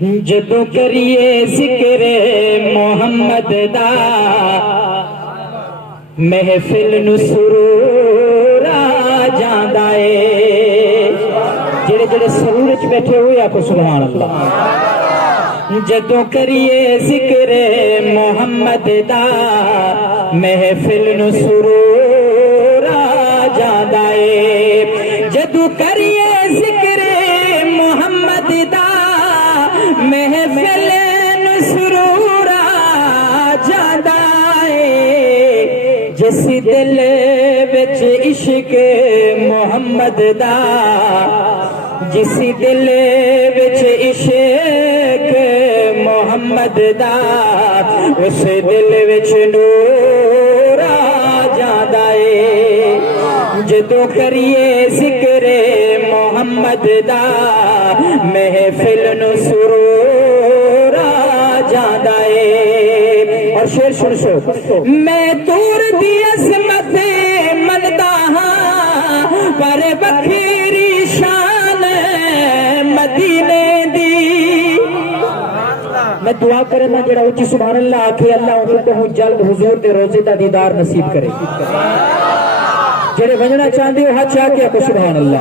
جدوں کریے ذکر محمد دا محفل نو سرور آ جاندا اے جڑے جڑے سرور وچ بیٹھے ہوئے آپ سبحان اللہ جدوں کریے ذکر محمد دا محفل نو سرور آ جاندا اے جدوں کریے ذکر محمد دا محفل نو سرور آ جاندا اے جس دل وچ عشق محمد دا جس دل وچ عشق محمد دا اس دل وچ نور آ جاندا اے جدوں کریے ذکر محمد دا محفل نو سرور آ جاندا اے اور شعر سن میں تور دی عظمت مندا ہاں پر بکھری شان مدینے دی میں دعا کرے میں جڑا اونچی سبحان اللہ آکھے اللہ ان کو جلد حضور دے روزے دا دیدار نصیب کرے جڑے ونجنا چاہندے ہو ہاتھ چاہ کے آپ سبحان اللہ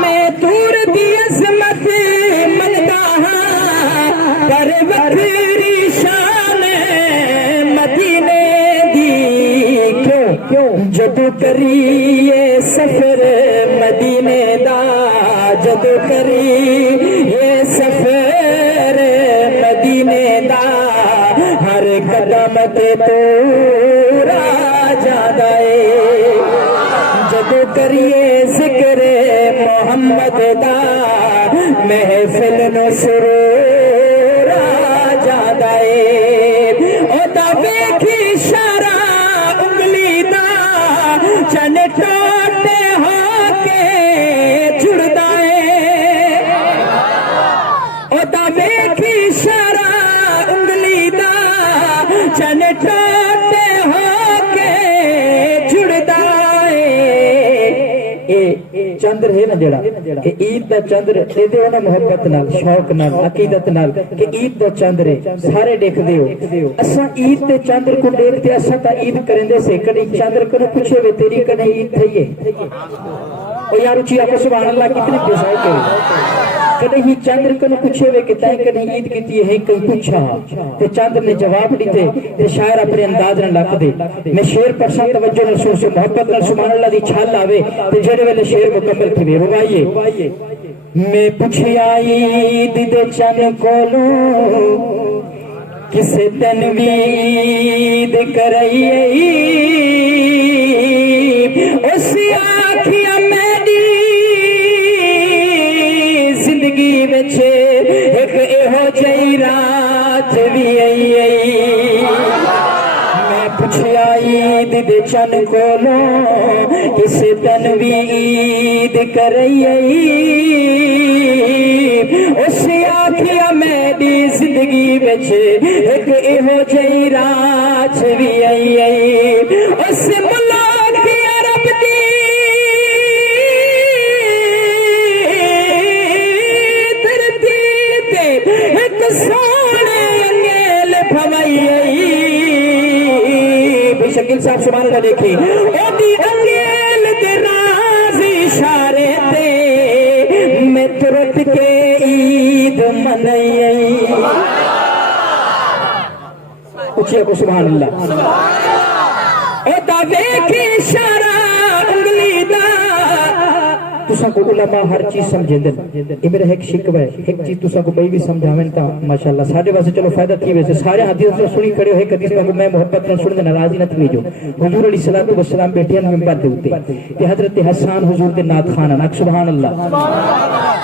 میں تور دی عظمت مندا ہاں پر بکھری شان مدینے دی کیوں جدوں کریے سفر مدینے دا جدوں کریے سفر مدینے دا ہر قدم تے تور آ جاندا اے جدوں کریے ذکر محمد دا محفل نو سرور آ جاندا اے او دا ویکھی اشارہ انگلی دا چن ٹوٹے ہو کے جڑدا اے او دا ویکھی اشارہ انگلی دا چن ٹوٹے ہو کے جڑدا چندر ہے نا جڑا کہ عید دا چندر دے دیو نا محبت نال شوق نال عقیدت نال کہ عید دا چندر ہے سارے دیکھ دیو اساں عید دے چندر کو دیکھتے اساں تا عید کریندے سے کدی چندر کو پوچھے وے تیری کنے عید تھئی ہے او یار اچھی آپ سبحان اللہ کتنی پیسائی کرے کدی ہی چندر کو پوچھے وے کہ تائیں کنے عید کیتی ہے کہیں پوچھا تے چندر نے جواب دیتے تے شاعر اپنے انداز نال لکھ دے میں شعر پر سن توجہ نال سن محبت نال سبحان اللہ دی چھال آوے تے جڑے ویلے شعر مکمل تھے روائیے میں پوچھیا عید دے چن کولوں کسے تنوید کرائیے اس آکھیا میری زندگی وچ ایک ایہو جئی رات بھی آئی میں پوچھیا عید دے چن کولوں کسے تنوید کرائیے اس آکھیا میری زندگی وچ ایک ایہو جئی رات بھی آئی اس ملک عرب دی دھرتی تے ایک سونے انگیل پھوائی بے شکیل صاحب سبحان اللہ دیکھیں او دی انگیل دے راز اشارے تے میں ترت کے عید منائی اچھے کو سبحان اللہ او دا ویکھی اشارہ انگلی دا تساں کو علماء ہر چیز سمجھے دن یہ میرا ایک شکوہ ہے ایک چیز تساں کو بھئی بھی سمجھاویں تا ماشاءاللہ ساڑھے واسے چلو فائدہ تھی ویسے سارے حدیث سے سنی کھڑے ہو ایک حدیث کو میں محبت نہ سن دے ناراضی نہ تھی جو حضور علیہ السلام بیٹھے ہیں ممبر دے ہوتے کہ حضرت حسان حضور دے نات خانہ ناک سبحان اللہ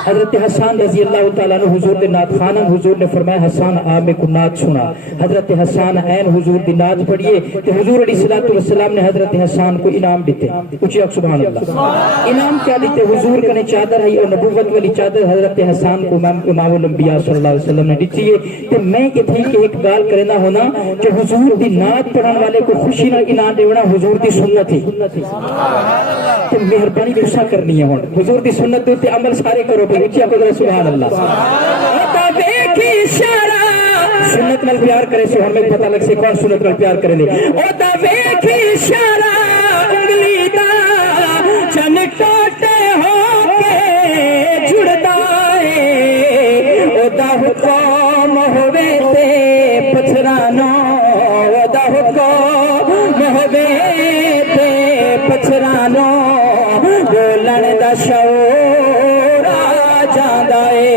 حضرت حسان رضی اللہ تعالیٰ عنہ حضور دے نات خانہ حضور نے فرمایا حسان آمے کو نات سنا حضرت حسان عین حضور دی نات پڑھئے کہ حضور علیہ السلام نے حضرت حسان کو انعام دیتے اچھی اک سبحان اللہ انعام کیا دیتے حضور کنے چادر ہے اور نبوت والی چادر حضرت حسان کو امام الانبیاء صلی اللہ علیہ وسلم نے دیتی ہے کہ میں کہ تھی کہ ایک گال کرنا ہونا کہ حضور دی نات پڑھن والے کو خوشی نہ انعام دیونا حضور دی سنت ہے تو مہربانی دوسرا کرنی ہے حضور دی سنت دے عمل سارے کرو بھائی اچھی آپ سبحان اللہ ਵੇਖੀ ਇਸ਼ਾਰਾ ਸੁਨਨਤ ਨਾਲ ਪਿਆਰ ਕਰੇ ਸੋ ਹਮੇ ਪਤਾ ਲੱਗ ਸੇ ਕੌਣ ਸੁਨਨਤ ਨਾਲ ਪਿਆਰ ਕਰੇ ਉਹਦਾ ਵੇਖੀ ਇਸ਼ਾਰਾ ਉਂਗਲੀ ਦਾ ਚੰਨ ਟੋਟੇ ਹੋ ਕੇ ਜੁੜਦਾ ਏ ਉਹਦਾ ਹੁਕਮ ਹੋਵੇ ਤੇ ਪਛਰਾਨੋ ਉਹਦਾ ਹੁਕਮ ਹੋਵੇ ਤੇ ਪਛਰਾਨੋ ਬੋਲਣ ਦਾ ਸ਼ੌਰ ਆ ਜਾਂਦਾ ਏ